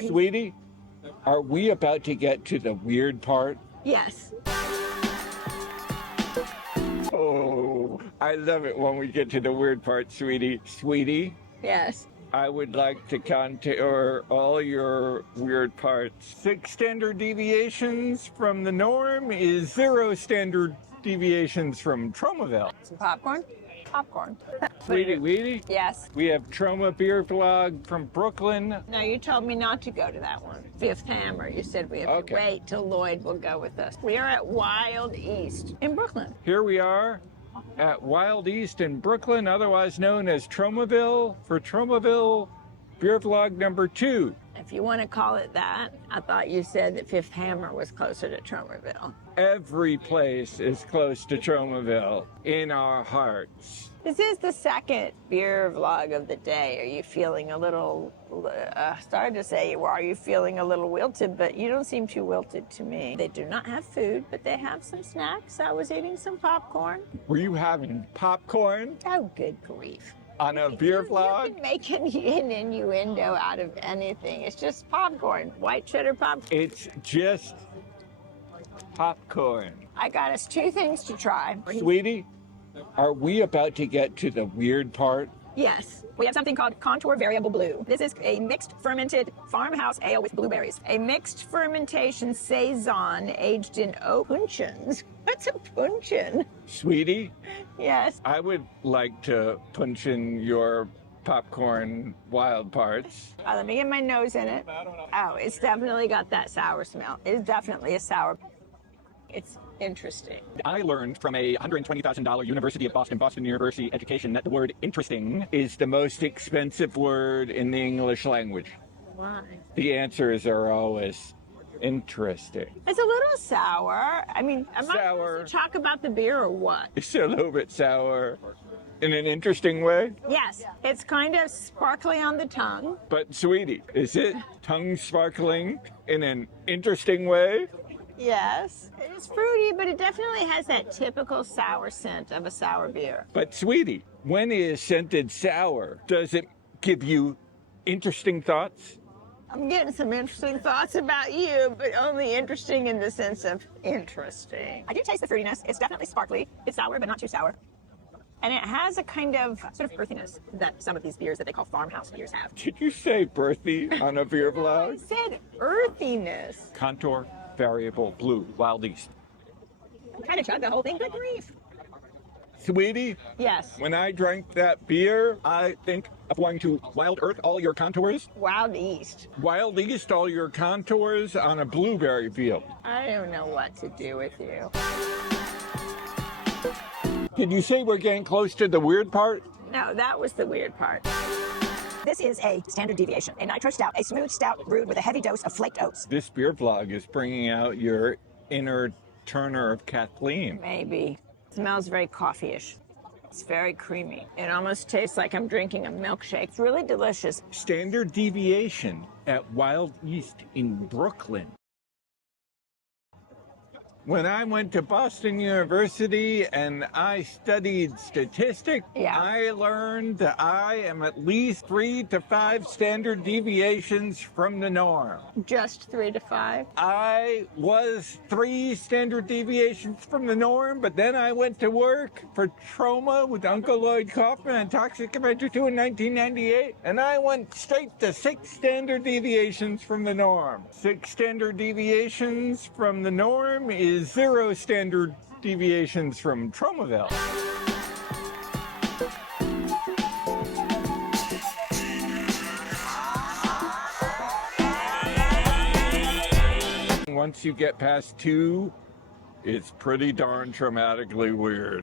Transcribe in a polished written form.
Sweetie, are we about to get to the weird part? Yes. Oh, I love it when we get to the weird part, sweetie. Sweetie, Yes. I would like to contour all your weird parts. 6 standard deviations from the norm is 0 standard deviations from Tromaville. Some popcorn? Popcorn. Sweetie, weetie, Yes. we have Troma BeerVlog from Brooklyn. No, you told me not to go to that one. Fifth Hammer. You said we have to wait till Lloyd will go with us. We are at Wild East in Brooklyn. Here we are at Wild East in Brooklyn, otherwise known as Tromaville, for Tromaville BeerVlog number 2. If you want to call it that, I thought you said that Fifth Hammer was closer to Tromaville. Every place is close to Tromaville in our hearts. This is the second beer vlog of the day. Are you feeling a little, sorry to say, well, are you feeling a little wilted? But you don't seem too wilted to me. They do not have food, but they have some snacks. I was eating some popcorn. Were you having popcorn Oh, good grief. on a beer vlog? You can make an innuendo out of anything. It's just popcorn, white cheddar popcorn. It's just popcorn. I got us 2 things to try. Sweetie, are we about to get to the weird part? Yes. We have something called Contour Variable Blue. This is a mixed fermented farmhouse ale with blueberries. A mixed fermentation saison aged in oak puncheons. What's a puncheon? Sweetie, Yes. I would like to punch in your popcorn wild parts. Let me get my nose in it. Oh, it's definitely got that sour smell. It's definitely a sour. It's interesting. I learned from a $120,000 University of Boston University education that the word interesting is the most expensive word in the English language. Why? The answers are always interesting. It's a little sour. I mean, am I Sour. supposed to talk about the beer or what? It's a little bit sour in an interesting way. Yes, it's kind of sparkly on the tongue. But sweetie, is it tongue sparkling in an interesting way? Yes. It's fruity, but it definitely has that typical sour scent of a sour beer. But sweetie, when it is scented sour, does it give you interesting thoughts? I'm getting some interesting thoughts about you, but only interesting in the sense of interesting. I do taste the fruitiness. It's definitely sparkly. It's sour, but not too sour. And it has a kind of sort of earthiness that some of these beers that they call farmhouse beers have. Did you say birthy on a beer I vlog? said earthiness. Contour Variable Blue, Wild East. I'm trying to chug the whole thing. Good grief. Sweetie, Yes. when I drank that beer, I think of going to Wild Earth, all your contours. Wild East. Wild East, all your contours on a blueberry field. I don't know what to do with you. Did you say we're getting close to the weird part? No, that was the weird part. This is a standard deviation, a nitro stout, a smooth stout brewed with a heavy dose of flaked oats. This beer vlog is bringing out your inner Turner of Kathleen. Maybe. It smells very coffee-ish. It's very creamy. It almost tastes like I'm drinking a milkshake. It's really delicious. Standard deviation at Wild East in Brooklyn. When I went to Boston University and I studied statistics, I learned that I am at least 3 to 5 standard deviations from the norm. Just 3 to 5? I was 3 standard deviations from the norm, but then I went to work for Troma with Uncle Lloyd Kaufman and Toxic Avenger II in 1998, and I went straight to 6 standard deviations from the norm. 6 standard deviations from the norm is 0 standard deviations from Tromaville. Once you get past 2, it's pretty darn traumatically weird.